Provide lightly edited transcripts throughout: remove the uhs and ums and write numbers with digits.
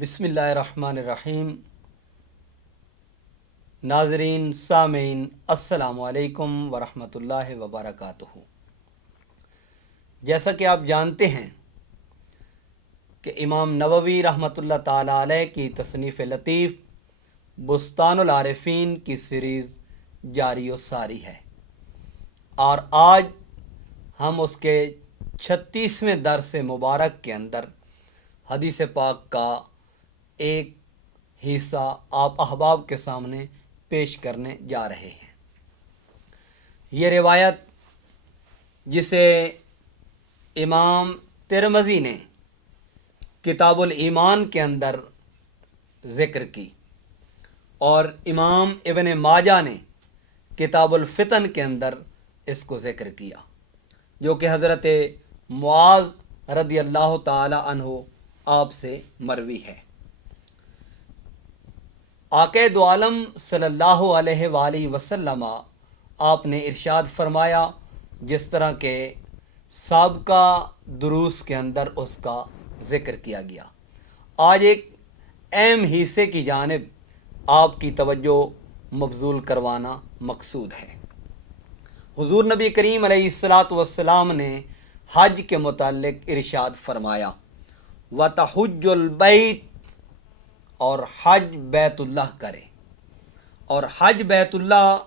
بسم اللہ الرحمن الرحیم۔ ناظرین سامعین السلام علیکم ورحمۃ اللہ وبرکاتہ۔ جیسا کہ آپ جانتے ہیں کہ امام نووی رحمۃ اللہ تعالیٰ علیہ کی تصنیف لطیف بستان العارفین کی سیریز جاری و ساری ہے، اور آج ہم اس کے 36ویں درس مبارک کے اندر حدیث پاک کا ایک حصہ آپ احباب کے سامنے پیش کرنے جا رہے ہیں۔ یہ روایت جسے امام ترمذی نے کتاب الایمان کے اندر ذکر کی اور امام ابن ماجہ نے کتاب الفتن کے اندر اس کو ذکر کیا، جو کہ حضرت معاذ رضی اللہ تعالی عنہ آپ سے مروی ہے۔ آقا دو عالم صلی اللہ علیہ وآلہ وسلم آپ نے ارشاد فرمایا، جس طرح کہ سابقہ دروس کے اندر اس کا ذکر کیا گیا۔ آج ایک اہم حصے کی جانب آپ کی توجہ مبذول کروانا مقصود ہے۔ حضور نبی کریم علیہ الصلاۃ والسلام نے حج کے متعلق ارشاد فرمایا، وَتَحُجُّ الْبَيْتِ، اور حج بیت اللہ کرے۔ اور حج بیت اللہ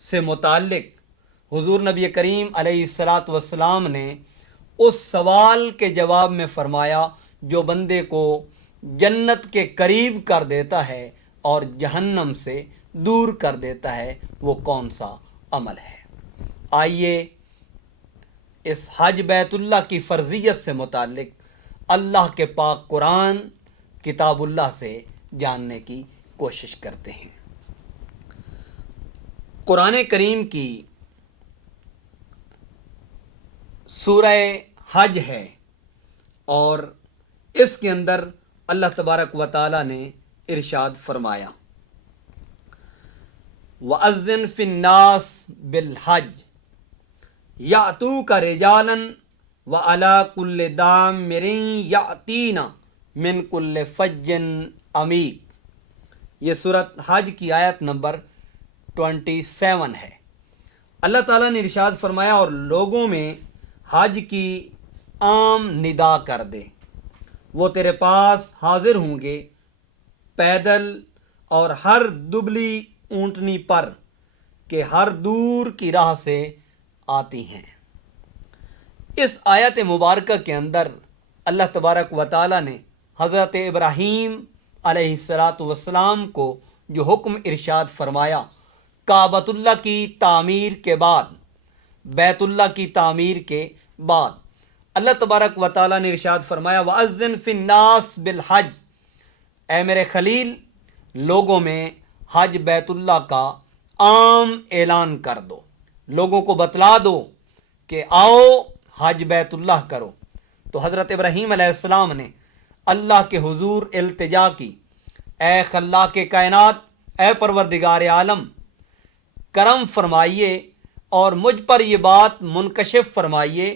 سے متعلق حضور نبی کریم علیہ الصلاۃ والسلام نے اس سوال کے جواب میں فرمایا جو بندے کو جنت کے قریب کر دیتا ہے اور جہنم سے دور کر دیتا ہے، وہ کون سا عمل ہے؟ آئیے اس حج بیت اللہ کی فرضیت سے متعلق اللہ کے پاک قرآن کتاب اللہ سے جاننے کی کوشش کرتے ہیں۔ قرآن کریم کی سورہ حج ہے، اور اس کے اندر اللہ تبارک و تعالی نے ارشاد فرمایا، وَأَذِّن فِي النَّاسِ بِالْحَجِّ يَأْتُوكَ رِجَالًا وَعَلَىٰ كُلِّ ضَامِرٍ يَأْتِينَ من کل فج عمیق۔ یہ سورۃ حج کی آیت نمبر 27 ہے۔ اللہ تعالیٰ نے ارشاد فرمایا، اور لوگوں میں حج کی عام ندا کر دے، وہ تیرے پاس حاضر ہوں گے پیدل اور ہر دبلی اونٹنی پر کہ ہر دور کی راہ سے آتی ہیں۔ اس آیت مبارکہ کے اندر اللہ تبارک و تعالیٰ نے حضرت ابراہیم علیہ السلام کو جو حکم ارشاد فرمایا، کعبۃ اللہ کی تعمیر کے بعد، بیت اللہ کی تعمیر کے بعد، اللہ تبارک و تعالیٰ نے ارشاد فرمایا، وَأَذِّن فِي النَّاسِ بِالْحَجِّ، اے میرے خلیل لوگوں میں حج بیت اللہ کا عام اعلان کر دو، لوگوں کو بتلا دو کہ آؤ حج بیت اللہ کرو۔ تو حضرت ابراہیم علیہ السلام نے اللہ کے حضور التجا کی، اے خلاق کائنات، اے پروردگار عالم، کرم فرمائیے اور مجھ پر یہ بات منکشف فرمائیے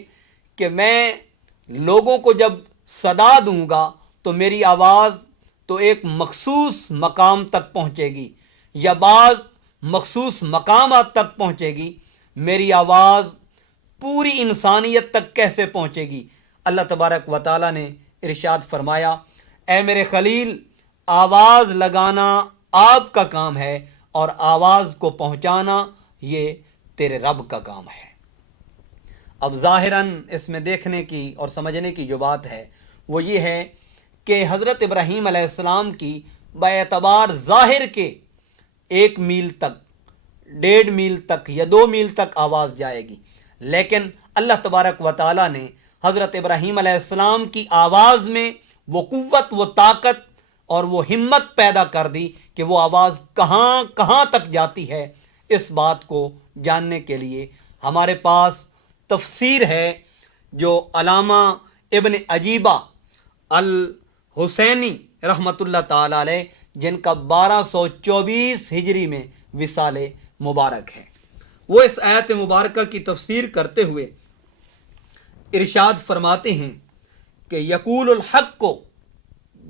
کہ میں لوگوں کو جب صدا دوں گا تو میری آواز تو ایک مخصوص مقام تک پہنچے گی یا بعض مخصوص مقامات تک پہنچے گی، میری آواز پوری انسانیت تک کیسے پہنچے گی؟ اللہ تبارک و تعالیٰ نے ارشاد فرمایا، اے میرے خلیل، آواز لگانا آپ کا کام ہے اور آواز کو پہنچانا یہ تیرے رب کا کام ہے۔ اب ظاہراً اس میں دیکھنے کی اور سمجھنے کی جو بات ہے وہ یہ ہے کہ حضرت ابراہیم علیہ السلام کی باعتبار ظاہر کے 1 میل تک، 1.5 میل تک یا 2 میل تک آواز جائے گی، لیکن اللہ تبارک و تعالیٰ نے حضرت ابراہیم علیہ السلام کی آواز میں وہ قوت، وہ طاقت اور وہ ہمت پیدا کر دی کہ وہ آواز کہاں کہاں تک جاتی ہے۔ اس بات کو جاننے کے لیے ہمارے پاس تفسیر ہے جو علامہ ابن عجیبہ الحسینی رحمۃ اللہ تعالی علیہ، جن کا 1224 ہجری میں وصال مبارک ہے، وہ اس آیت مبارکہ کی تفسیر کرتے ہوئے ارشاد فرماتے ہیں کہ یقول الحق کو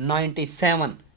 97,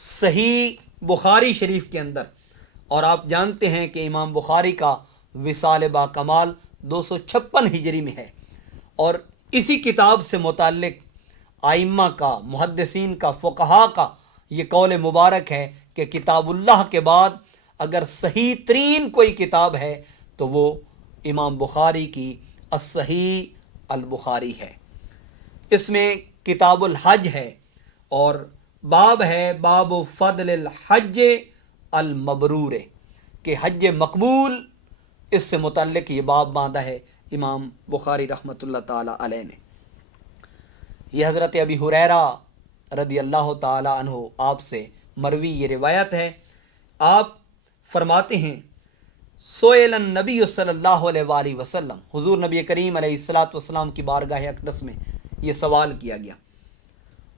صحیح بخاری شریف کے اندر، اور آپ جانتے ہیں کہ امام بخاری کا وصال با کمال 256 ہجری میں ہے، اور اسی کتاب سے متعلق آئمہ کا، محدثین کا، فقہا کا یہ قول مبارک ہے کہ کتاب اللہ کے بعد اگر صحیح ترین کوئی کتاب ہے تو وہ امام بخاری کی الصحیح البخاری ہے۔ اس میں کتاب الحج ہے، اور باب ہے باب فضل الحج المبرور، کہ حج مقبول، اس سے متعلق یہ باب باندھا ہے امام بخاری رحمۃ اللہ تعالی علیہ نے۔ یہ حضرت ابی ہریرہ رضی اللہ تعالی عنہ آپ سے مروی یہ روایت ہے، آپ فرماتے ہیں سئل النبی صلی اللہ علیہ وآلہ وسلم، حضور نبی کریم علیہ الصلاۃ والسلام کی بارگاہ اقدس میں یہ سوال کیا گیا،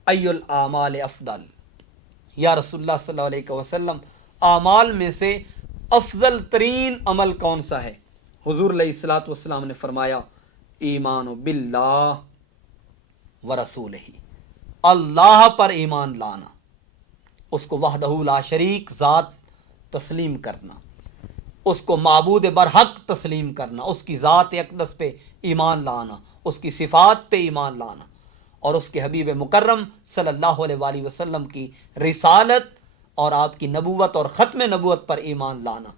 ای الاعمال افضل، یا رسول اللہ صلی اللہ علیہ وسلم اعمال میں سے افضل ترین عمل کون سا ہے؟ حضور علیہ الصلاۃ والسلام نے فرمایا ایمان باللہ ورسولہ، اللہ پر ایمان لانا، اس کو وحدہ لا شریک ذات تسلیم کرنا، اس کو معبود برحق تسلیم کرنا، اس کی ذات اقدس پہ ایمان لانا، اس کی صفات پہ ایمان لانا، اور اس کے حبیب مکرم صلی اللہ علیہ وآلہ وسلم کی رسالت اور آپ کی نبوت اور ختم نبوت پر ایمان لانا،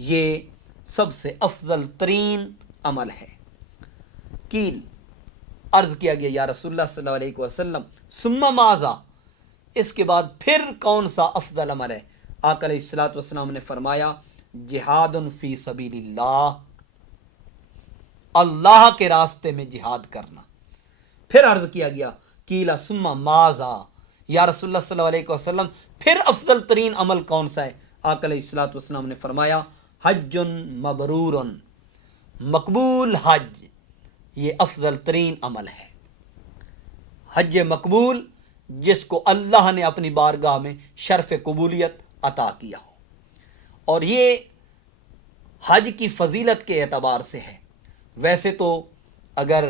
یہ سب سے افضل ترین عمل ہے۔ کیل عرض کیا گیا یا رسول اللہ صلی اللہ علیہ وسلم ثم ماذا، اس کے بعد پھر کون سا افضل عمل ہے؟ آقا علیہ الصلوۃ والسلام نے فرمایا جہاد فی سبیل اللہ، اللہ کے راستے میں جہاد کرنا۔ پھر عرض کیا گیا کیلا ثم ماذا، یا رسول اللہ صلی اللہ علیہ وسلم پھر افضل ترین عمل کون سا ہے؟ آقا علیہ الصلوۃ والسلام نے فرمایا حج مبرور، مقبول حج، یہ افضل ترین عمل ہے۔ حج مقبول جس کو اللہ نے اپنی بارگاہ میں شرف قبولیت عطا کیا ہو، اور یہ حج کی فضیلت کے اعتبار سے ہے۔ ویسے تو اگر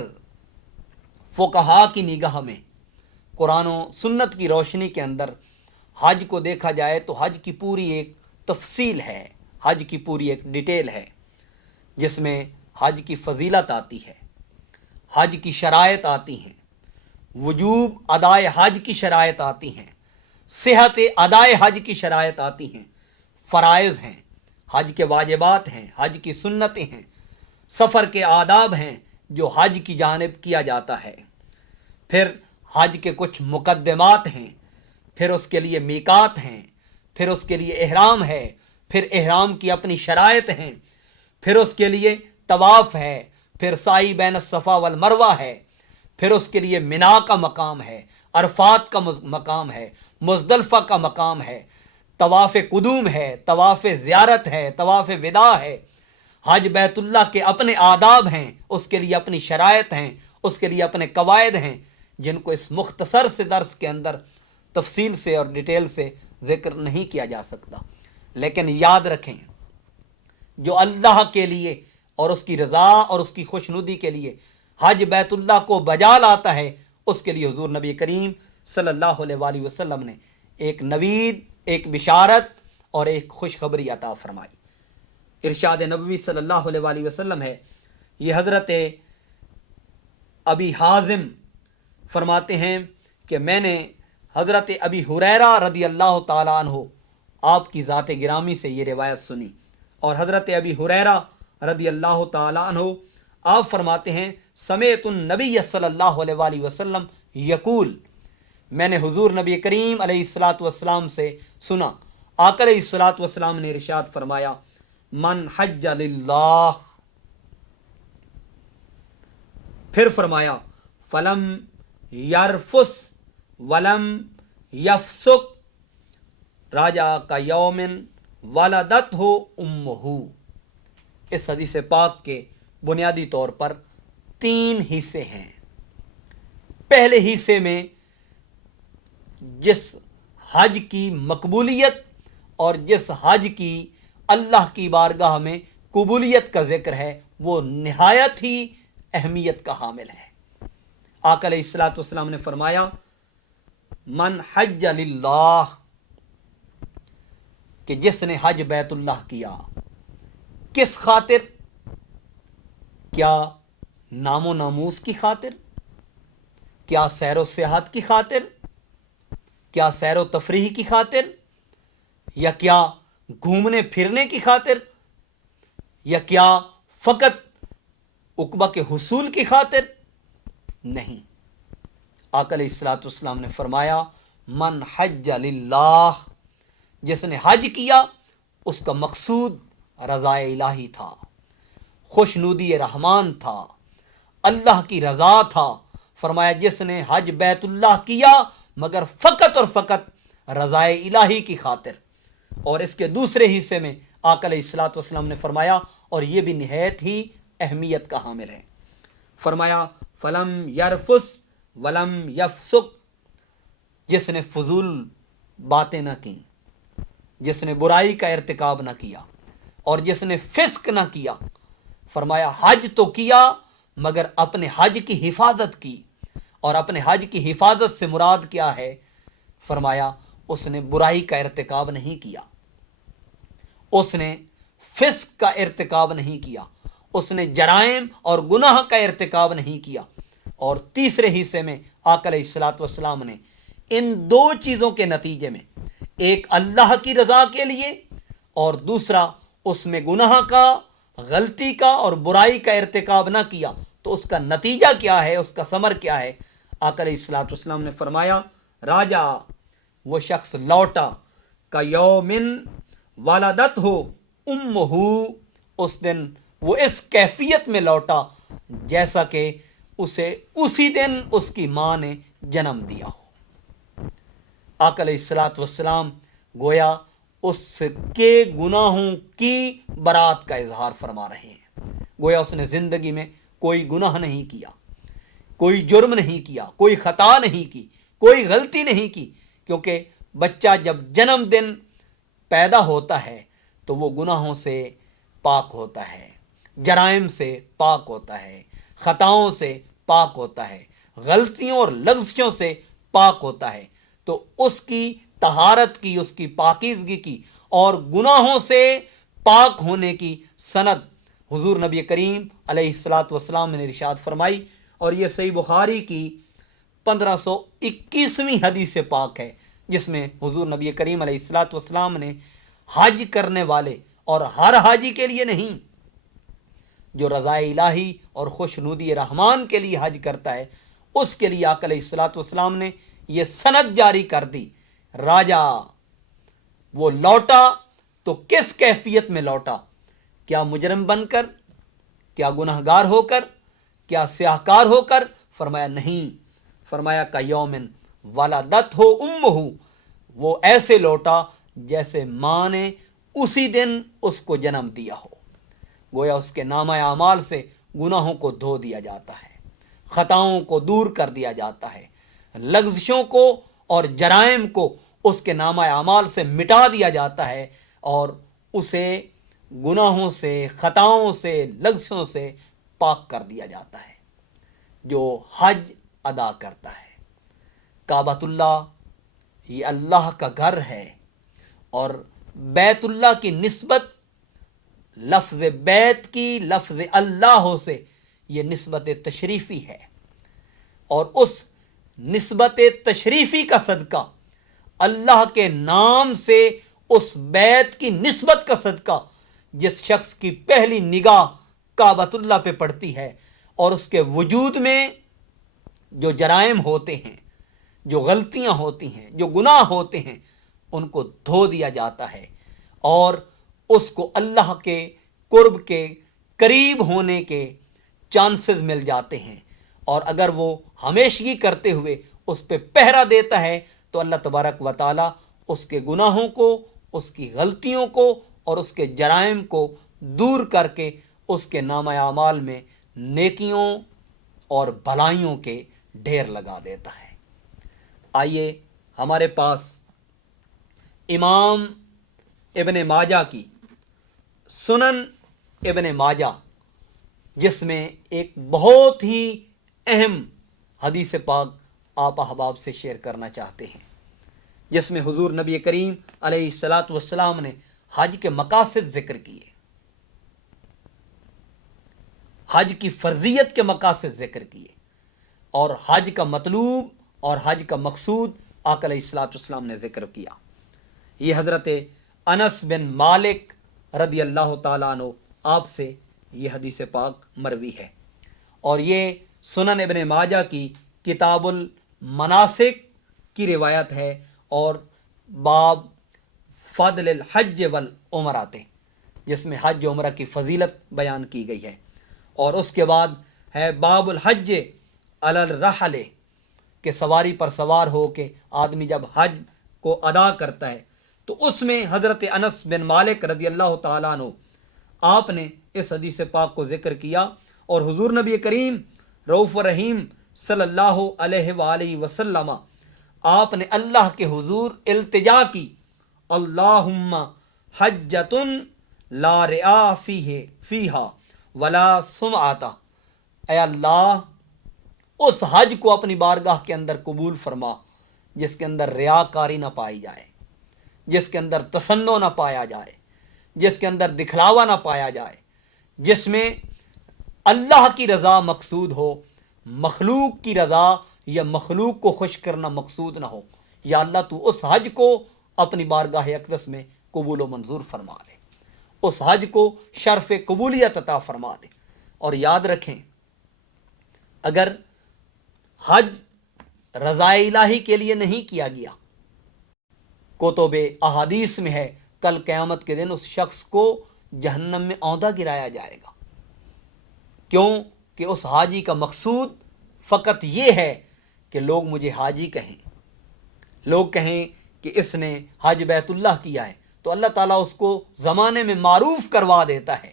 فقہا کی نگاہ میں قرآن و سنت کی روشنی کے اندر حج کو دیکھا جائے تو حج کی پوری ایک تفصیل ہے، حج کی پوری ایک ڈیٹیل ہے، جس میں حج کی فضیلت آتی ہے، حج کی شرائط آتی ہیں، وجوب ادائے حج کی شرائط آتی ہیں، صحت ادائے حج کی شرائط آتی ہیں، فرائض ہیں، حج کے واجبات ہیں، حج کی سنتیں ہیں، سفر کے آداب ہیں جو حج کی جانب کیا جاتا ہے، پھر حج کے کچھ مقدمات ہیں، پھر اس کے لیے میقات ہیں، پھر اس کے لیے احرام ہے، پھر احرام کی اپنی شرائط ہیں، پھر اس کے لیے طواف ہے، پھر سعی بین الصفا والمروہ ہے، پھر اس کے لیے منا کا مقام ہے، عرفات کا مقام ہے، مزدلفہ کا مقام ہے، طواف قدوم ہے، طواف زیارت ہے، طواف وداع ہے۔ حج بیت اللہ کے اپنے آداب ہیں، اس کے لیے اپنی شرائط ہیں، اس کے لیے اپنے قواعد ہیں، جن کو اس مختصر سے درس کے اندر تفصیل سے اور ڈیٹیل سے ذکر نہیں کیا جا سکتا۔ لیکن یاد رکھیں، جو اللہ کے لیے اور اس کی رضا اور اس کی خوشنودی کے لیے حج بیت اللہ کو بجا لاتا ہے، اس کے لیے حضور نبی کریم صلی اللہ علیہ وآلہ وسلم نے ایک نوید، ایک بشارت اور ایک خوشخبری عطا فرمائی۔ ارشاد نبوی صلی اللہ علیہ وآلہ وسلم ہے، یہ حضرت ابی حازم فرماتے ہیں کہ میں نے حضرت ابی ہریرہ رضی اللہ تعالیٰ عنہ آپ کی ذات گرامی سے یہ روایت سنی، اور حضرت ابی ہریرہ رضی اللہ تعالیٰ عنہ آپ فرماتے ہیں سمعت النبی صلی اللہ علیہ وآلہ وسلم یقول، میں نے حضور نبی کریم علیہ الصلاۃ والسلام سے سنا، آقا علیہ الصلاۃ والسلام نے ارشاد فرمایا من حج للہ، پھر فرمایا فلم یرفس ولم یفسق راجع کا یومن ولدت ہو امہ۔ اس حدیث پاک کے بنیادی طور پر 3 حصے ہیں۔ پہلے حصے میں جس حج کی مقبولیت اور جس حج کی اللہ کی بارگاہ میں قبولیت کا ذکر ہے وہ نہایت ہی اہمیت کا حامل ہے۔ آقا علیہ الصلوۃ والسلام نے فرمایا من حج للہ، کہ جس نے حج بیت اللہ کیا کس خاطر؟ کیا نام و ناموس کی خاطر؟ کیا سیر و سیاحت کی خاطر؟ کیا سیر و تفریح کی خاطر؟ یا کیا گھومنے پھرنے کی خاطر؟ یا کیا فقط عقبہ کے حصول کی خاطر؟ نہیں، آقا علیہ الصلوۃ والسلام نے فرمایا من حج للہ، جس نے حج کیا اس کا مقصود رضا الہی تھا، خوشنودی رحمان تھا، اللہ کی رضا تھا۔ فرمایا جس نے حج بیت اللہ کیا مگر فقط اور فقط رضا الہی کی خاطر۔ اور اس کے دوسرے حصے میں آقا علیہ الصلوۃ والسلام نے فرمایا، اور یہ بھی نہایت ہی اہمیت کا حامل ہے، فرمایا فلم یرفس ولم یفسق، جس نے فضول باتیں نہ کی، جس نے برائی کا ارتکاب نہ کیا، اور جس نے فسق نہ کیا۔ فرمایا حج تو کیا مگر اپنے حج کی حفاظت کی، اور اپنے حج کی حفاظت سے مراد کیا ہے؟ فرمایا اس نے برائی کا ارتکاب نہیں کیا، اس نے فسق کا ارتکاب نہیں کیا، اس نے جرائم اور گناہ کا ارتکاب نہیں کیا۔ اور تیسرے حصے میں آقا علیہ الصلوۃ والسلام نے ان دو چیزوں کے نتیجے میں، ایک اللہ کی رضا کے لیے اور دوسرا اس میں گناہ کا، غلطی کا اور برائی کا ارتکاب نہ کیا، تو اس کا نتیجہ کیا ہے، اس کا ثمر کیا ہے؟ آقا علیہ الصلوۃ والسلام نے فرمایا راجا، وہ شخص لوٹا کا یومن والدت ہو امہ، اس دن وہ اس کیفیت میں لوٹا جیسا کہ اسے اسی دن اس کی ماں نے جنم دیا ہو۔ آقا علیہ الصلوۃ والسلام گویا اس کے گناہوں کی برات کا اظہار فرما رہے ہیں۔ گویا اس نے زندگی میں کوئی گناہ نہیں کیا، کوئی جرم نہیں کیا، کوئی خطا نہیں کی، کوئی غلطی نہیں کی، کیونکہ بچہ جب جنم دن پیدا ہوتا ہے تو وہ گناہوں سے پاک ہوتا ہے، جرائم سے پاک ہوتا ہے، خطاؤں سے پاک ہوتا ہے، غلطیوں اور لغزشوں سے پاک ہوتا ہے۔ تو اس کی طہارت کی، اس کی پاکیزگی کی اور گناہوں سے پاک ہونے کی سند حضور نبی کریم علیہ الصلوۃ والسلام نے ارشاد فرمائی، اور یہ صحیح بخاری کی 1521ویں حدیث پاک ہے، جس میں حضور نبی کریم علیہ الصلوۃ والسلام نے حج کرنے والے، اور ہر حاجی کے لیے نہیں، جو رضا الہی اور خوشنودی رحمان کے لیے حج کرتا ہے، اس کے لیے آقا علیہ الصلوۃ والسلام نے یہ سند جاری کر دی، راجا وہ لوٹا تو کس کیفیت میں لوٹا؟ کیا مجرم بن کر؟ کیا گناہ گار ہو کر؟ کیا سیاہ کار ہو کر؟ فرمایا نہیں، فرمایا کا یومن ولدت ہو امہ، وہ ایسے لوٹا جیسے ماں نے اسی دن اس کو جنم دیا ہو۔ گویا اس کے نامہ اعمال سے گناہوں کو دھو دیا جاتا ہے، خطاؤں کو دور کر دیا جاتا ہے، لغزشوں کو اور جرائم کو اس کے نامہ اعمال سے مٹا دیا جاتا ہے، اور اسے گناہوں سے، خطاؤں سے، لغزشوں سے پاک کر دیا جاتا ہے۔ جو حج ادا کرتا ہے، کعبۃ اللہ یہ اللہ کا گھر ہے، اور بیت اللہ کی نسبت لفظ بیت کی لفظ اللہ سے یہ نسبت تشریفی ہے، اور اس نسبت تشریفی کا صدقہ، اللہ کے نام سے اس بیت کی نسبت کا صدقہ، جس شخص کی پہلی نگاہ کعبۃ اللہ پہ پڑتی ہے اور اس کے وجود میں جو جرائم ہوتے ہیں، جو غلطیاں ہوتی ہیں، جو گناہ ہوتے ہیں، ان کو دھو دیا جاتا ہے، اور اس کو اللہ کے قرب کے قریب ہونے کے چانسز مل جاتے ہیں، اور اگر وہ ہمیشگی کرتے ہوئے اس پہ پہرا دیتا ہے تو اللہ تبارک و تعالی اس کے گناہوں کو، اس کی غلطیوں کو اور اس کے جرائم کو دور کر کے اس کے نامہ اعمال میں نیکیوں اور بھلائیوں کے ڈھیر لگا دیتا ہے۔ آئیے ہمارے پاس امام ابن ماجہ کی سنن ابن ماجہ، جس میں ایک بہت ہی اہم حدیث پاک آپ احباب سے شیئر کرنا چاہتے ہیں، جس میں حضور نبی کریم علیہ الصلاۃ والسلام نے حج کے مقاصد ذکر کیے، حج کی فرضیت کے مقاصد ذکر کیے، اور حج کا مطلوب اور حج کا مقصود آقا علیہ الصلاۃ والسلام نے ذکر کیا۔ یہ حضرت انس بن مالک رضی اللہ تعالیٰ عنہ آپ سے یہ حدیث پاک مروی ہے، اور یہ سنن ابن ماجہ کی کتاب المناسک کی روایت ہے، اور باب فضل الحج والعمرات، جس میں حج و عمرہ کی فضیلت بیان کی گئی ہے، اور اس کے بعد ہے باب الحج علی الرحل، کہ سواری پر سوار ہو کے آدمی جب حج کو ادا کرتا ہے، تو اس میں حضرت انس بن مالک رضی اللہ تعالیٰ عنہ آپ نے اس حدیث پاک کو ذکر کیا، اور حضور نبی کریم رؤوف الرحیم صلی اللہ علیہ وآلہ وسلم آپ نے اللہ کے حضور التجا کی، اللہم حجۃ لا ریا فیہا ولا سمعۃ، اے اللہ اس حج کو اپنی بارگاہ کے اندر قبول فرما جس کے اندر ریاکاری نہ پائی جائے، جس کے اندر تصنع نہ پایا جائے، جس کے اندر دکھلاوا نہ پایا جائے، جس میں اللہ کی رضا مقصود ہو، مخلوق کی رضا یا مخلوق کو خوش کرنا مقصود نہ ہو۔ یا اللہ تو اس حج کو اپنی بارگاہ اقدس میں قبول و منظور فرما دے، اس حج کو شرف قبولیت عطا فرما دے۔ اور یاد رکھیں، اگر حج رضا الہی کے لیے نہیں کیا گیا، کتب احادیث میں ہے کل قیامت کے دن اس شخص کو جہنم میں اوندا گرایا جائے گا۔ کیوں کہ اس حاجی کا مقصود فقط یہ ہے کہ لوگ مجھے حاجی کہیں، لوگ کہیں کہ اس نے حج بیت اللہ کیا ہے، تو اللہ تعالیٰ اس کو زمانے میں معروف کروا دیتا ہے،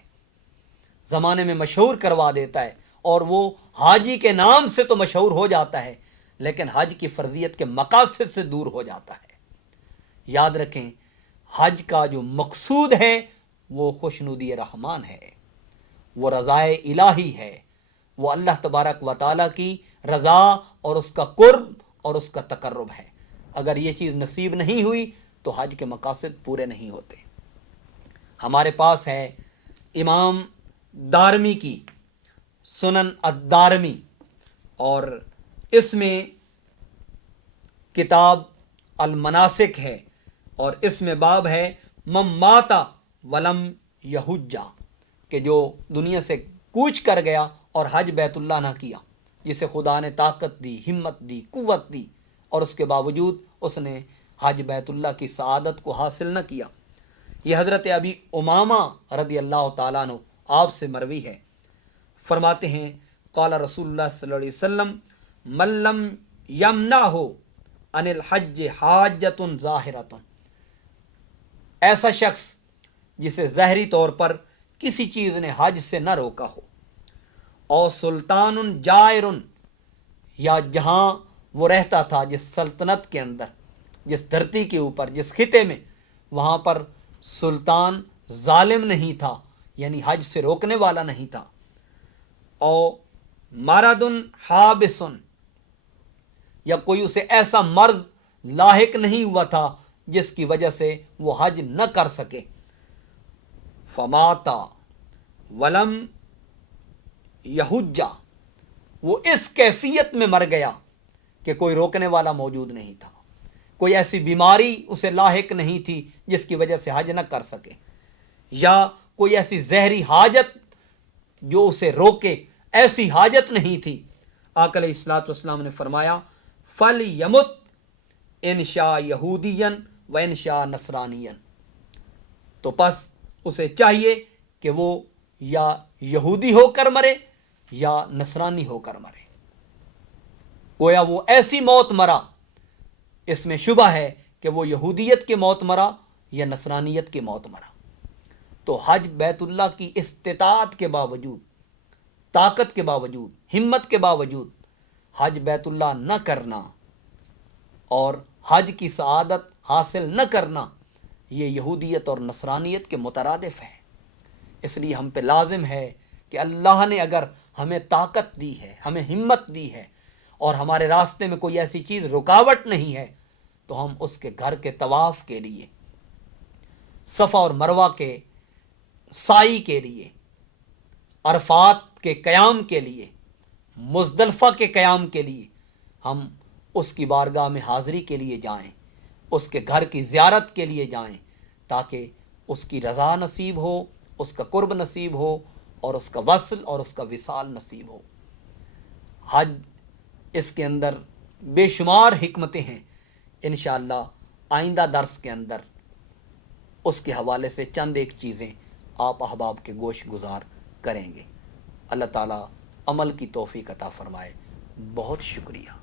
زمانے میں مشہور کروا دیتا ہے، اور وہ حاجی کے نام سے تو مشہور ہو جاتا ہے، لیکن حج کی فرضیت کے مقاصد سے دور ہو جاتا ہے۔ یاد رکھیں، حج کا جو مقصود ہے وہ خوشنودی رحمان ہے، وہ رضائے الہی ہے، وہ اللہ تبارک و تعالیٰ کی رضا اور اس کا قرب اور اس کا تقرب ہے۔ اگر یہ چیز نصیب نہیں ہوئی تو حج کے مقاصد پورے نہیں ہوتے۔ ہمارے پاس ہے امام دارمی کی سنن الدارمی، اور اس میں کتاب المناسک ہے، اور اس میں باب ہے من مات ولم یحج، کہ جو دنیا سے کوچ کر گیا اور حج بیت اللہ نہ کیا، جسے خدا نے طاقت دی، ہمت دی، قوت دی، اور اس کے باوجود اس نے حج بیت اللہ کی سعادت کو حاصل نہ کیا۔ یہ حضرت ابی امامہ رضی اللہ تعالیٰ عنہ آپ سے مروی ہے، فرماتے ہیں قال رسول اللہ صلی اللہ علیہ وسلم من لم یمنعہ عن الحج حاجۃ ظاہرۃ، ایسا شخص جسے ظاہری طور پر کسی چیز نے حج سے نہ روکا ہو، اور سلطان جائر، یا جہاں وہ رہتا تھا جس سلطنت کے اندر، جس دھرتی کے اوپر، جس خطے میں، وہاں پر سلطان ظالم نہیں تھا، یعنی حج سے روکنے والا نہیں تھا، اور مرض حابس، یا کوئی اسے ایسا مرض لاحق نہیں ہوا تھا جس کی وجہ سے وہ حج نہ کر سکے، فماتا ولم یحج، وہ اس کیفیت میں مر گیا کہ کوئی روکنے والا موجود نہیں تھا، کوئی ایسی بیماری اسے لاحق نہیں تھی جس کی وجہ سے حج نہ کر سکے، یا کوئی ایسی زہری حاجت جو اسے روکے، ایسی حاجت نہیں تھی۔ آقا علیہ الصلوۃ والسلام نے فرمایا فَلْيَمُتْ إِنْ شَاءَ یہودین وَإِنْ شَاءَ نصرانین، تو پس اسے چاہیے کہ وہ یا یہودی ہو کر مرے یا نصرانی ہو کر مرے۔ گویا وہ ایسی موت مرا، اس میں شبہ ہے کہ وہ یہودیت کی موت مرا یا نصرانیت کی موت مرا۔ تو حج بیت اللہ کی استطاعت کے باوجود، طاقت کے باوجود، ہمت کے باوجود حج بیت اللہ نہ کرنا اور حج کی سعادت حاصل نہ کرنا، یہ یہودیت اور نصرانیت کے مترادف ہے۔ اس لیے ہم پہ لازم ہے کہ اللہ نے اگر ہمیں طاقت دی ہے، ہمیں ہمت دی ہے، اور ہمارے راستے میں کوئی ایسی چیز رکاوٹ نہیں ہے، تو ہم اس کے گھر کے طواف کے لیے، صفا اور مروہ کے سعی کے لیے، عرفات کے قیام کے لیے، مزدلفہ کے قیام کے لیے ہم اس کی بارگاہ میں حاضری کے لیے جائیں، اس کے گھر کی زیارت کے لیے جائیں، تاکہ اس کی رضا نصیب ہو، اس کا قرب نصیب ہو، اور اس کا وصل اور اس کا وصال نصیب ہو۔ حج، اس کے اندر بے شمار حکمتیں ہیں، انشاءاللہ آئندہ درس کے اندر اس کے حوالے سے چند ایک چیزیں آپ احباب کے گوش گزار کریں گے۔ اللہ تعالیٰ عمل کی توفیق عطا فرمائے۔ بہت شکریہ۔